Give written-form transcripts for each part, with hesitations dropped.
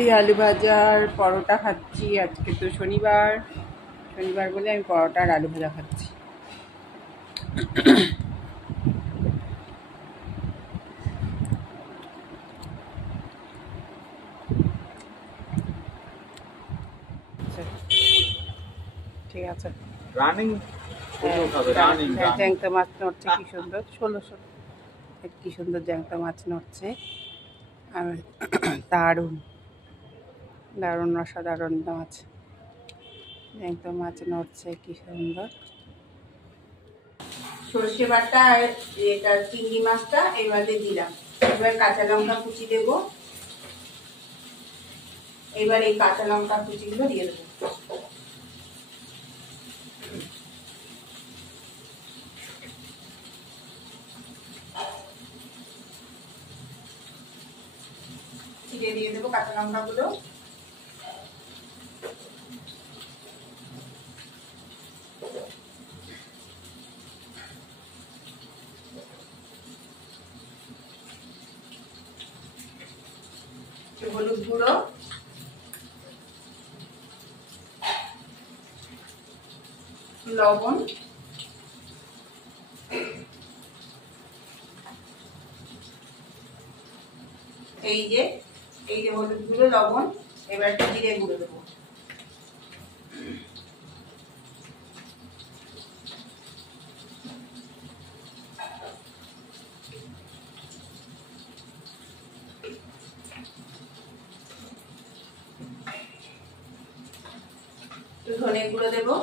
এই আলু ভাজার পরোটা খাচ্ছি। আজকে তো শনিবার বলে আমি পরোটা আর আলু ভাজা খাচ্ছি। ঠিক আছে। রানিং জ্যাংটা মাছ নড়ছে কি সুন্দর, ষোলো কি সুন্দর জ্যাংটা মাছ নড়ছে। আর দারুণ দারুণ অসাধারণ মাছ, জ্যাংটা মাছ নড়ছে কি সুন্দর। সর্ষে বাটা আর এটা চিংড়ি মাছটা এবারে দিলাম। এবার কাঁচা লঙ্কা কুচি দেবো। এবার এই কাঁচা লঙ্কা কুচিগুলো দিয়ে দেবো। ছিটিয়ে দিয়ে দেবো কাঁচা লঙ্কাগুলো। হলুদ গুঁড়ো, লবণ, এই যে হলুদ গুঁড়ো, লবণ। এবার জিরে গুঁড়ো দেবো। ধনে গুঁড়ো দেবো।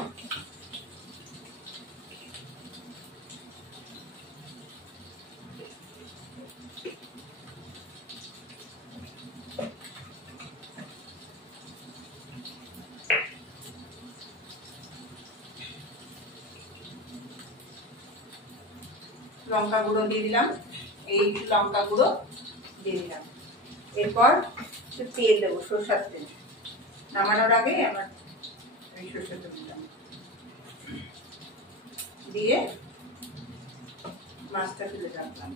লঙ্কা গুঁড়ো দিয়ে দিলাম। এই লঙ্কা গুঁড়ো দিয়ে দিলাম। এরপর তেল দেবো, সরষের তেল। নামানোর আগে আমার এই সরষের তেল দিলাম, দিয়ে মাছটা তুলে রাখলাম।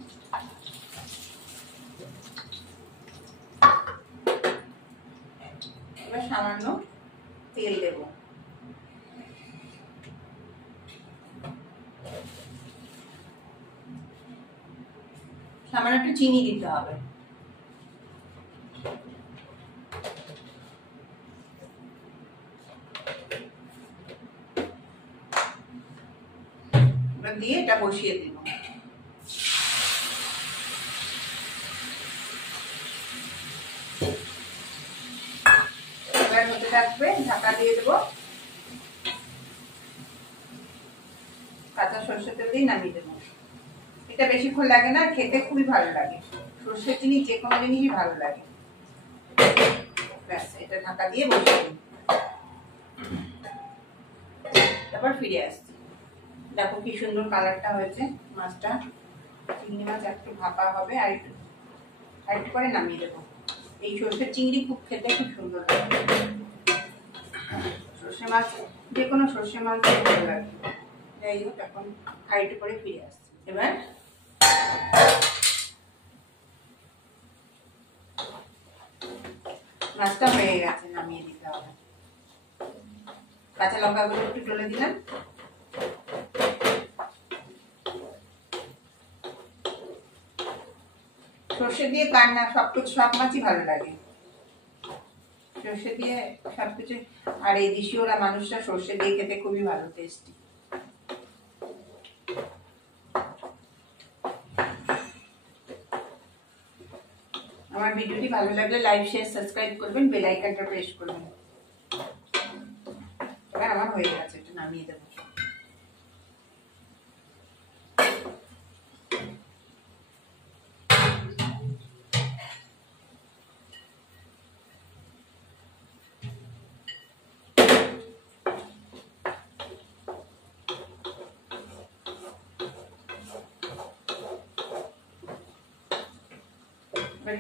এবার সামান্য তেল দেবো। সামান্য একটু চিনি দিতে হবে। দিয়ে এটা বসিয়ে দিব। এবার হতে থাকবে, ঢাকা দিয়ে দেবো। কাঁচা সরষের তেল দিয়ে নামিয়ে দেবো। এটা বেশিক্ষণ লাগে না, খেতে খুবই ভালো লাগে। সরষের জিনিস যে কোনো জিনিসই ভালো লাগে। ব্যাস, এটা ঢাকা দিয়ে বসিয়ে দিই। তারপর ফিরে আসছি। দেখো কি সুন্দর কালারটা হয়েছে মাছটা। চিংড়ি মাছ একটু ভাপা হবে, আর একটু পরে নামিয়ে দেবো। এই সরষের চিংড়ি খুব খেতে খুব সুন্দর লাগে। সর্ষে মাছ, যে কোনো সর্ষে মাছ ভালো লাগে। যাই হোক, এখন আর একটু পরে ফিরে আসছি। এবার মাছটা হয়ে গেছে, নামিয়ে দিতে হবে। কাঁচা লঙ্কাগুলো একটু তুলে দিলাম। সর্ষে দিয়ে কান্না সব মাছই ভালো লাগে। সর্ষে দিয়ে সবকিছু, আর এই দেশীয়রা মানুষরা সর্ষে দিয়ে খেতে খুবই ভালো, টেস্টি। আমার ভিডিওটি ভালো লাগলে লাইক, শেয়ার, সাবস্ক্রাইব করবেন, বেল আইকনটা প্রেস করবেন। এবার আমার হয়ে গেছে, একটু নামিয়ে দেবো।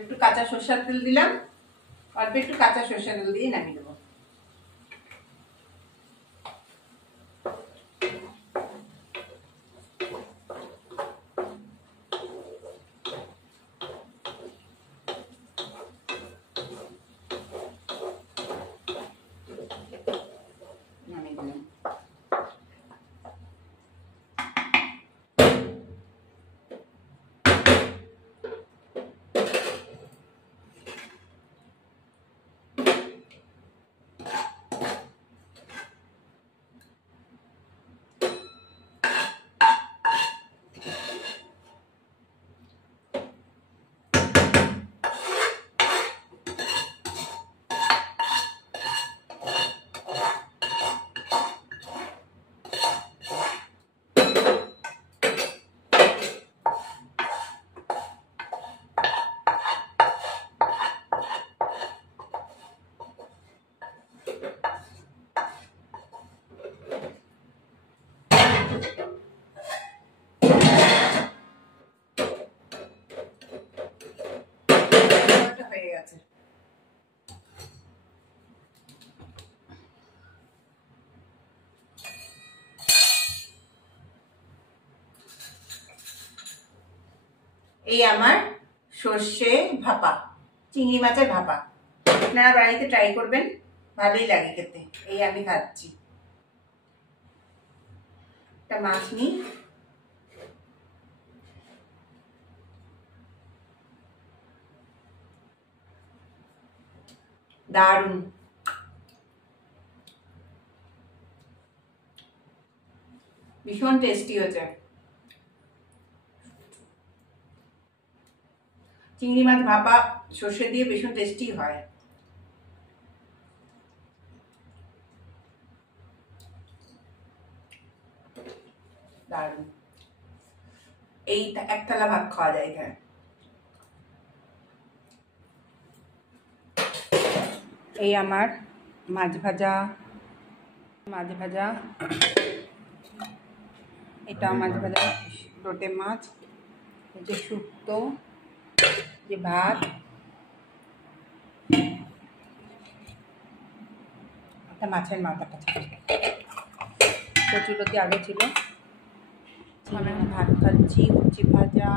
একটু কাঁচা সরষের তেল দিলাম, অল্প একটু কাঁচা সরষের তেল দিয়ে নামিয়ে দেবো। এই আমার সর্ষে ভাপা, চিংড়ি মাছের ভাপা। আপনারা বাড়িতে ট্রাই করবেন, ভালোই লাগে খেতে। এই আমি খাচ্ছি। একটা মাছ নিই, দারুণ। ভীষণ টেস্টি হয়েছে। চিংড়ি মাছ ভাপা সর্ষে দিয়ে ভীষণ টেস্টি হয়। দারুণ। এই এক থালা ভাত খাওয়া যায় এখানে। এই আমার মাছ ভাজা, এটা মাছ ভাজা, লোটে মাছ, এই যে শুক্তো, যে ভাত, একটা মাছের মাথাটা কচুলতি আগে ছিল। আমি ভাত খাচ্ছি, উচ্ছি ভাজা,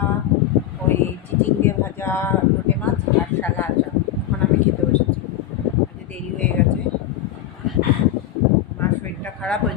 ওই চিচিঙ্গে ভাজা, লোটে মাছ আর সালাদ। এখন আমি খেতে বসেছি, আজকে দেরি হয়ে গেছে, মার শরীরটা খারাপ, ওই